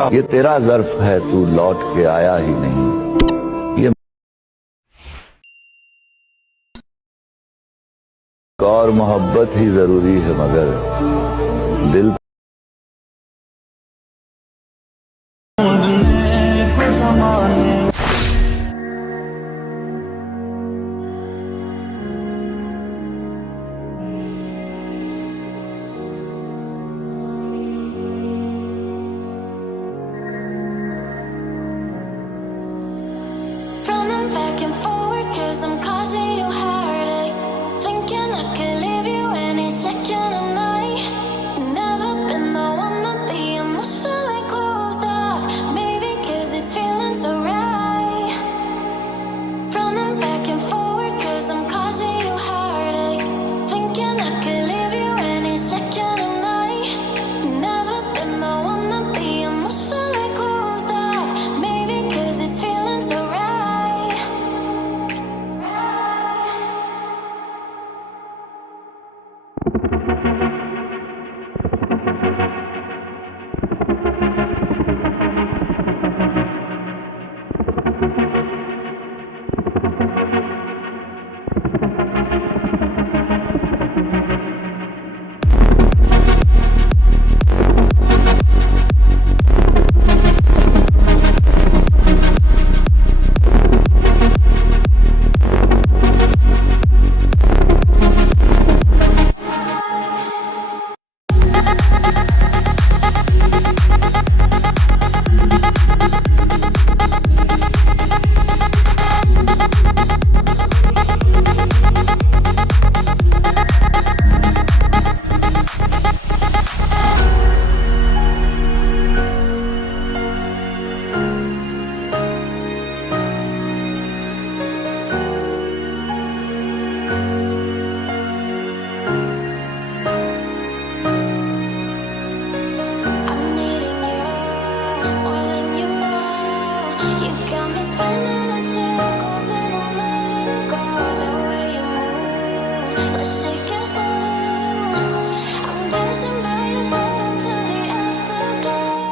ये तेरा ज़र्फ है, तू लौट के आया ही नहीं। ये और मोहब्बत ही जरूरी है, मगर दिल Running back and forward 'cause I'm causing you heartache. Thinking I could leave you any second of night. Never been the one to be emotionally closed off. Maybe 'cause it's feeling so right. Running back and forward 'cause I'm causing you heartache. Thinking I could leave you any second of night. Never been the one to be emotionally closed off. Maybe 'cause it's feeling so right. I'm needing you more than you know. You got me spinning in circles and I'm letting go. The way you move, let's take it slow. I'm dancing by your side until the afterglow.